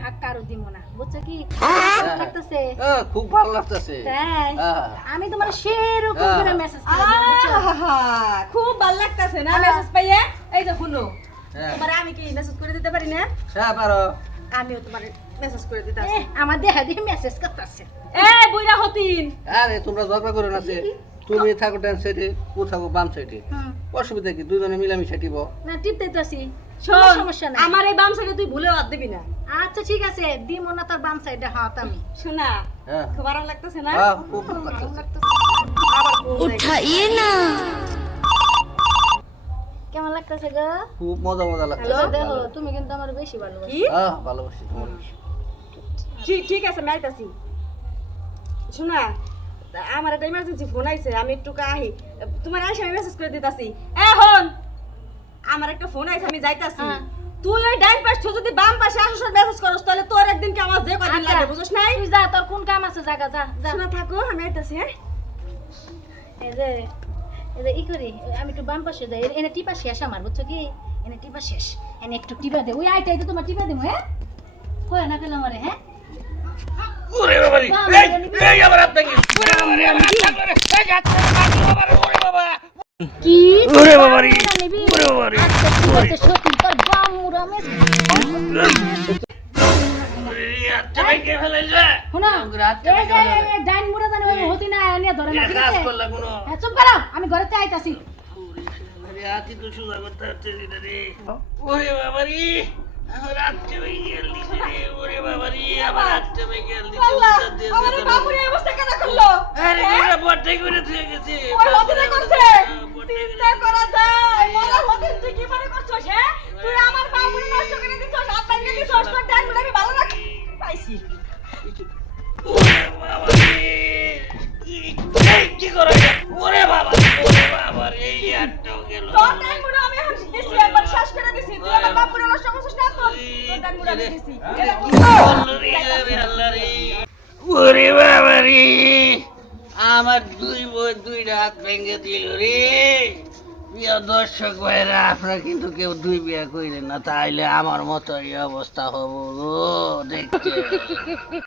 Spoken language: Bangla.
ভাগ কারো দিব না বুঝছো কি লাগতেছে খুব ভালো লাগতেছে তাই আমি তোমার সেরকম করে মেসেজ খুব ভালো লাগতেছে না মেসেজ পাইয়ে এই যে শুনো তোমার আমি কি মেসেজ করে দিতে পারি না হ্যাঁ পারো আমিও তোমার মেসেজ করে দিতেছি আমার দেহা দিয়ে মেসেজ করতেছে এই বুইরা হতিন আরে তোমরা ঝগড়া করো না যে তুমি থাকো ডান সাইডে ও থাকো বাম সাইডে অসুবিধা কি দুজনে মিলামিশা টিপো না টিপতেছি শোন সমস্যা নাই আমার এই বাম সাইডে তুই ভুলেও হাত দিবি না আচ্ছা ঠিক আছে দিমো না তোর বাম সাইডে হাত আমি শোনা হ্যাঁ খুব আরাম লাগতেছে না হ্যাঁ খুব ভালো লাগতেছে উঠাইয়ে না কেমন লাগতেছে গো খুব মজা মজা লাগতেছে দেখো তুমি কিন্তু আমার বেশি ভালোবাসো কি হ্যাঁ ভালোবাসি তোমার ঠিক আছে আমি আইতাছি শোনা আমার একটা ইমার্জেন্সি ফোন আইছে আমি একটু আহি তোমার আইসা আমি মেসেজ করে দিতাছি এখন আমার একটা ফোন আইছে আমি যাইতাছি তুই ওই ডাইন পাশ যদি বাম পাশে আসছ মেসেজ করছ তাহলে তোর একদিন কি আমার যে কদিন লাগে বুঝছ নাই তুই যা তোর কোন কাম আছে জায়গা যা যা শোনা থাকো আমি আইতাছি হ্যাঁ এই যে ই করি আমি একটু বাম পাশে যাই এনে টিপা শেষ আমার বুঝছো কি এনে টিপা শেষ এনে একটু টিপা দে ওই আইটাই তো তোমার টিপা দেবো হ্যাঁ কয় না পেলাম আরে হ্যাঁ ওরে বাবা রে এই আবার হাত ভাঙি ওরে বাবা রে আমার হাত ভাঙি এই হাত ভাঙি বাবা রে ওরে বাবা কি ওরে বাবা রে ওরে বাবা রে ঠিক আছে সত্যি তোর বাম মুরামে আচ্ছা ভাই কে ফেলাইছে শোনো এই যে এই ডাইন মুরা জানে ওই হতি না এনে ধরে না ঠিক কাজ আছে করলা কোনো হ্যাঁ চুপ করো আমি ঘরেতে আইতাছি আরে আতি তো সুজা করতে হচ্ছে রে ওরে বাবা রে আমার আচ্ছা ভাই গেল দিছে রে ওরে বাবা রে আমার আচ্ছা ভাই গেল দিছে আল্লাহ আমার এই বাবুর এই অবস্থা কেন করলো আরে এটা বড়টাই করে দিয়ে গেছে ওই হতিনে করছে চিন্তা করা যায় বলা হতিন তুই কি মনে করছস হ্যাঁ তুই আমার বাবুর নষ্ট করে দিছস হাত ভাঙিয়ে দিছস তোর ডান মুড়ে আমি ভালো রাখি পাইছি ওরে বাবা রে এই কি করে ওরে বাবা রে এই আটটাও গেল তোর ডান মুড়ে আমি এখন দিছি একবার শ্বাস করে দিছি তুই আমার বাবুর নষ্ট করছস না তোর ডান মুড়ে আমি দিছি এটা কি আল্লাহ রে ওরে বাবা রে আমার দুই বই দুইটা হাত ভেঙে দিল রে প্রিয় দর্শক ভাইরা আপনারা কিন্তু কেউ দুই বিয়া কইলেন না তাইলে আমার মতো এই অবস্থা হবো গো দেখতে